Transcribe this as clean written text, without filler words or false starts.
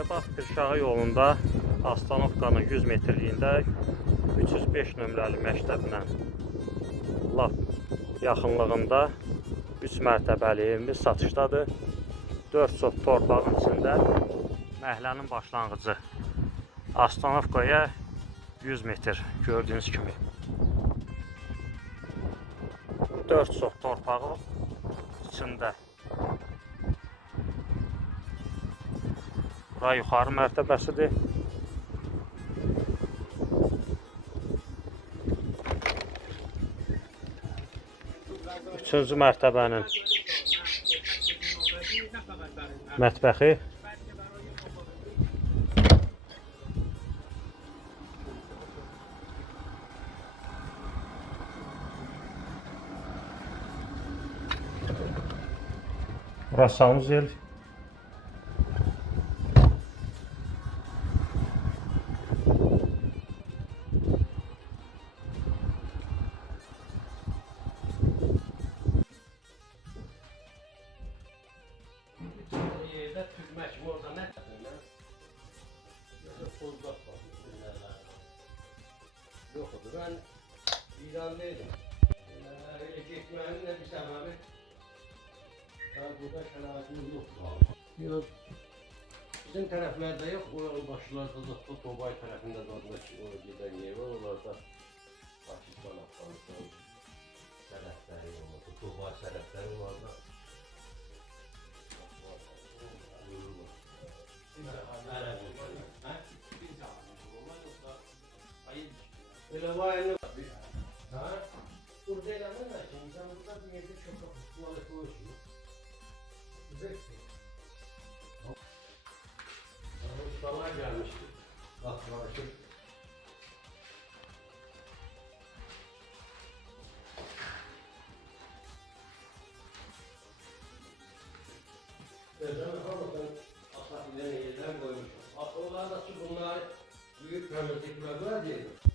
Neşəbaz Pirşağı yolunda Astanovkanın 100 metrliyində 305 nömrəli məktəblə lap yaxınlığında 3 mərtəbəli evimiz satışdadır. 4 sot torpağın içində məhəllənin başlanğıcı. Astanovkaya 100 metr gördüğünüz kimi. 4 sot torpağı içində. Bura yuxarı mərtəbəsidir. Üçüncü mərtəbənin mətbəxi. Burası sanuzel. Yerdə tükmək orada nə qədər? Tozlaq var. Yoxdur. Ben İranlıydım. Öyle getməyin də bir səbəbi. Ben burada şəlaitimiz yoxdur. Yok. Bizim tərəflərdə yox. Oranın başlarda da Tobay tərəfində də o gedən yer var. Onlarda Pakistan, Afganistan sərhədləri olmadı. Tobay sərhədləri olmadı. Öyle var ya. Ha? Burada eləmir mi? Sen burada bir yerde çok tuvalet oluşuyor. Güzel şey. Ustalar gelmişti. Arkadaşım. Ben hakikaten asaklarını yerden koymuşum. Akıllar da bunlar büyük kömürlükler diyelim.